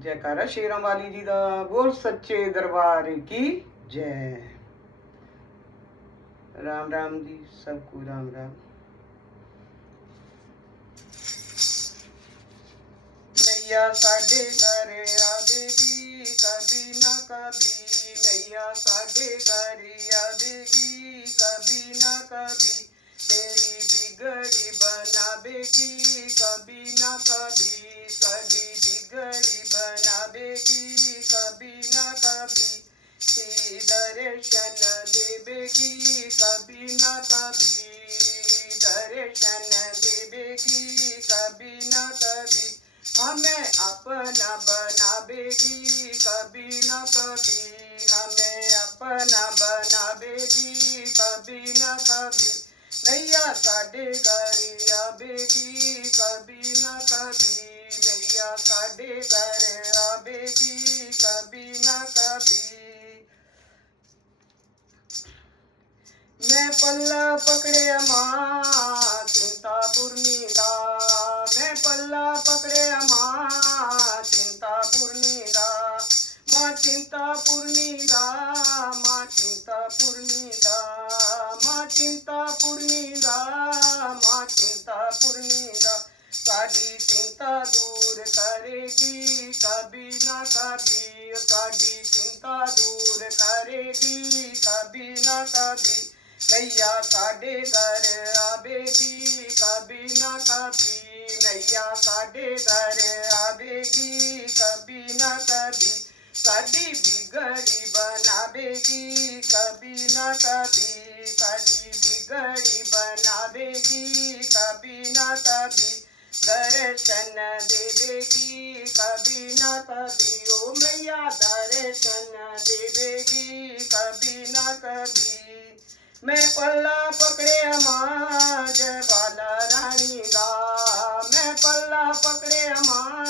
जयकारा शेरां वाली जी दा। बोल सच्चे दरबार की जय। राम राम जी, सबको राम राम। नैया साडे घर आवेगी कभी ना कभी, नैया साडे घर आवेगी कभी ना कभी, तेरी बिगड़ी बनावेगी कभी ना कभी, कभी बिगड़ी बनावेगी कभी ना कभी, दर्शन देवेगी कभी ना कभी, दर्शन देवेगी कभी ना कभी, हमें अपना बनावेगी कभी ना कभी, हमें अपना बनावेगी कभी ना कभी, नैया साडे घर आवेगी कभी ना कभी, नैया साडे घर आवेगी कभी ना कभी। मैं पल्ला पकड़े मां चिंतापुरनी दा, मैं पल्ला पकड़े मां चिंतापुरनी दा, मां चिंतापुरनी दा, मां चिंतापुरनी दा, मां चिंतापुरनी दा, मां चिंतापुरनी दा, साडी चिंता दूर करेगी कभी ना कभी, साडी चिंता दूर करेगी कभी ना कभी, नैया साडे घर आवेगी कभी ना कभी, नैया साडे घर आवेगी कभी ना कभी, साडी बिगड़ी बनावेगी कभी ना कभी, साडी बिगड़ी बनावेगी कभी ना कभी, दर्शन देवेगी कभी ना कभी, ओ मैया दर्शन देवेगी कभी ना कभी। मैं पल्ला पकड़े मां जयवाला रानी दा, मैं पल्ला पकड़े मां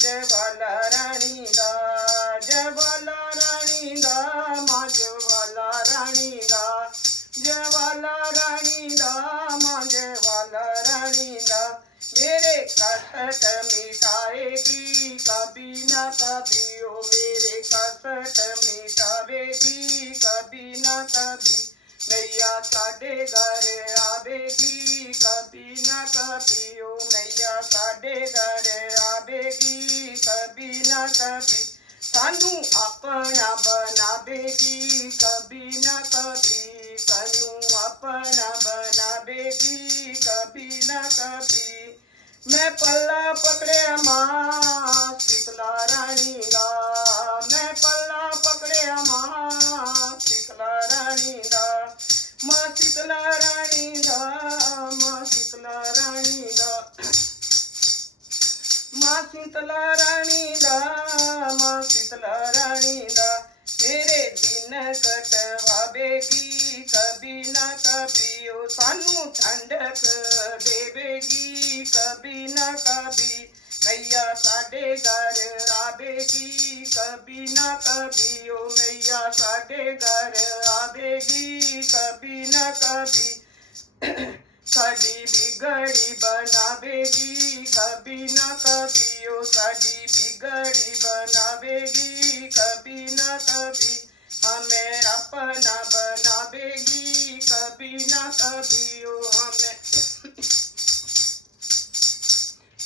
जयवाला रानी दा, जयवाला रानी दा, मां जयवाला रानी दा, जयवाला रानी दा, मां जयवाला रानी दा, मेरे कष्ट मिटाएगी कभी ना कभी, ओ मेरे कष्ट मिटावेगी कभी ना कभी, नैया साडे घर आवेगी कभी ना कभी, ओ नैया साडे घर आवेगी कभी ना कभी, सानू अपना बनावेगी कभी ना कभी, सानू अपना बनावेगी कभी ना कभी। मैं पल्ला पकड़े मां शीतला रानी दा, मैं पल्ला पकड़े मां शीतला रानी दा, मां शीतला रानी दा, मां शीतला रानी दा, मां शीतला रानी दा, मां शीतला रानी दा, मेरे दिन कटवावेगी कभी ना कभी, ओ सानू ठंडक देवेगी कभी ना कभी, नैया साडे घर आवेगी कभी ना कभी, ओ नैया साडे घर आवेगी कभी ना कभी, साडी बिगड़ी बनावेगी कभी ना कभी, ओ साडी बिगड़ी बनावेगी कभी ना कभी, हमें अपना बनावेगी कभी ना कभी, ओ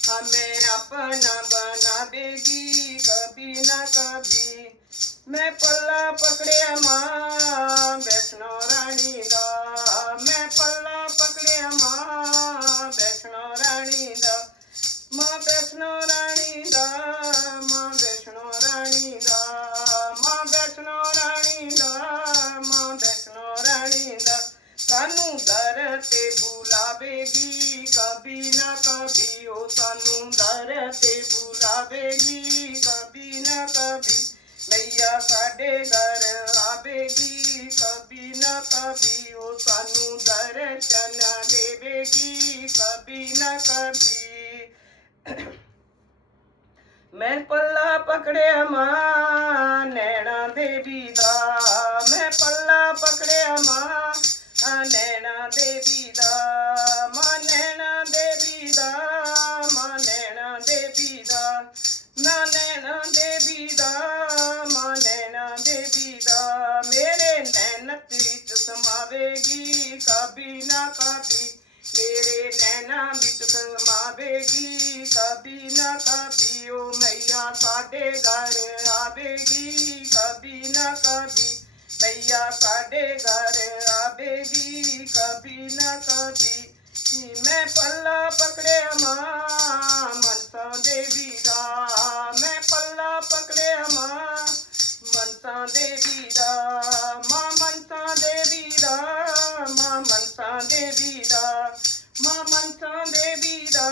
हमें अपना बनावेगी कभी ना कभी। मैं पल्ला पकड़े मां वैष्णो रानी दा, मैं पल्ला पकड़े मां वैष्णो रानी दा, मां वैष्णो रानी दा, मां वैष्णो रानी दा, मां वैष्णो रानी दा, मां वैष्णो रानी दा, सानू दर ते बुलावेगी कभी ना कभी, ओ सानू दर ते बुलावेगी कभी ना कभी, नैया साडे घर आवेगी कभी ना कभी, ओ सानू दर्शन देवेगी कभी ना कभी। मैं पल्ला पकड़े मां नैना देवी दा, मैं पल्ला पकड़े मां नैना देवी दा, मां नैना देवी दा, मां नैना देवी दा, ना नैना देवी कभी ना कभी मेरे नैना बिच समावेगी, कभी ना कभी ओ मैया साडे घर आवेगी, कभी ना कभी मैया साडे घर आवेगी, कभी ना कभी। मैं पल्ला पकड़े मां मनसा देवी दा, मैं पल्ला पकड़े मां मनसा देवी दा, मां मनसा देवी दा, मां मनसा देवी दा, मां मनसा देवी दा,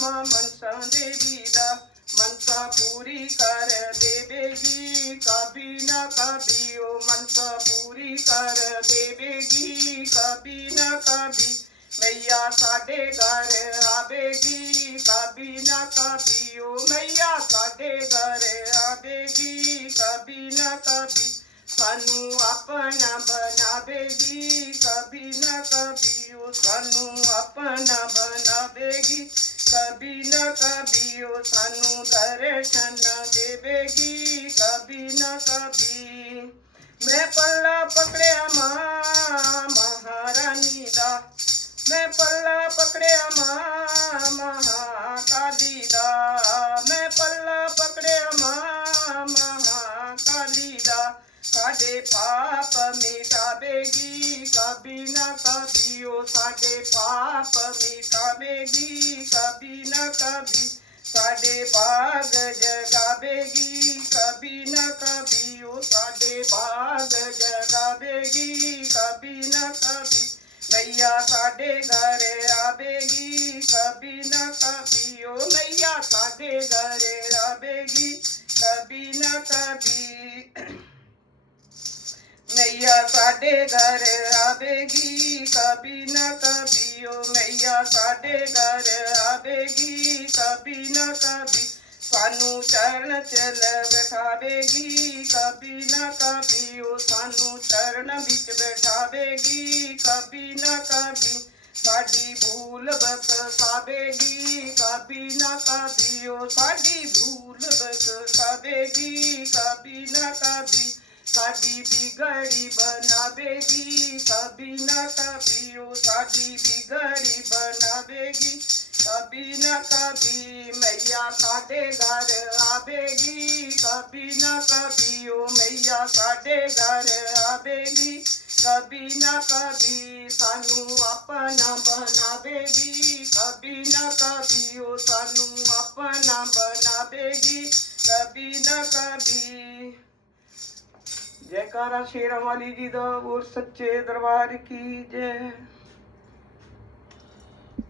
मां मनसा देवी दा। मनसा पूरी कर देवेगी, कभी ना कभी ओ मनसा पूरी कर देवेगी, कभी ना कभी मैया साडे घर आवेगी, कभी ना कभी ओ मैया साडे घर आवेगी, कभी ना कभी सानू अपना बनावेगी, कभी ना कभी ओ सानू अपना बनावेगी, कभी ना कभी ओ सानू दर्शन देवेगी, कभी ना कभी। मैं पल्ला पकड़े मां महारानी दा, मैं पल्ला पकड़े मां महाकाली दा, मैं पल्ला पकड़े मां महाकाली दा। साडे पाप मिटावेगी, कभी ना कभी ओ साडे पाप मिटावेगी, कभी ना कभी साडे बाग जगावेगी, कभी ना कभी ओ साडे बाग जगावेगी, कभी ना कभी मैया साडे घर आवेगी, कभी ना कभी ओ मैया साडे घर आवेगी, कभी ना कभी मैया साडे घर आवेगी, कभी ना कभी ओ मैया साडे घर आवेगी, कभी ना कभी सानू चरण चल बैठावेगी, कभी ना कभी ओ सानू चरण बिच बैठावेगी, कभी ना कभी साडी भूल बख्शावेगी, कभी ना कभी ओ साडी भूल बख्शावेगी, कभी ना कभी साडी बिगड़ी बनावेगी, कभी ना कभी ओ साडी बिगड़ी बनावेगी, कभी ना कभी मैया साडे घर आवेगी, कभी ना कभी ओ मैया साडे घर आवेगी, कभी ना कभी सानू अपना बनावेगी, कभी ना कभी ओ सानू अपना बनावेगी, कभी ना कभी। जयकारा शेरां वाली जी दा और सच्चे दरबार की जय।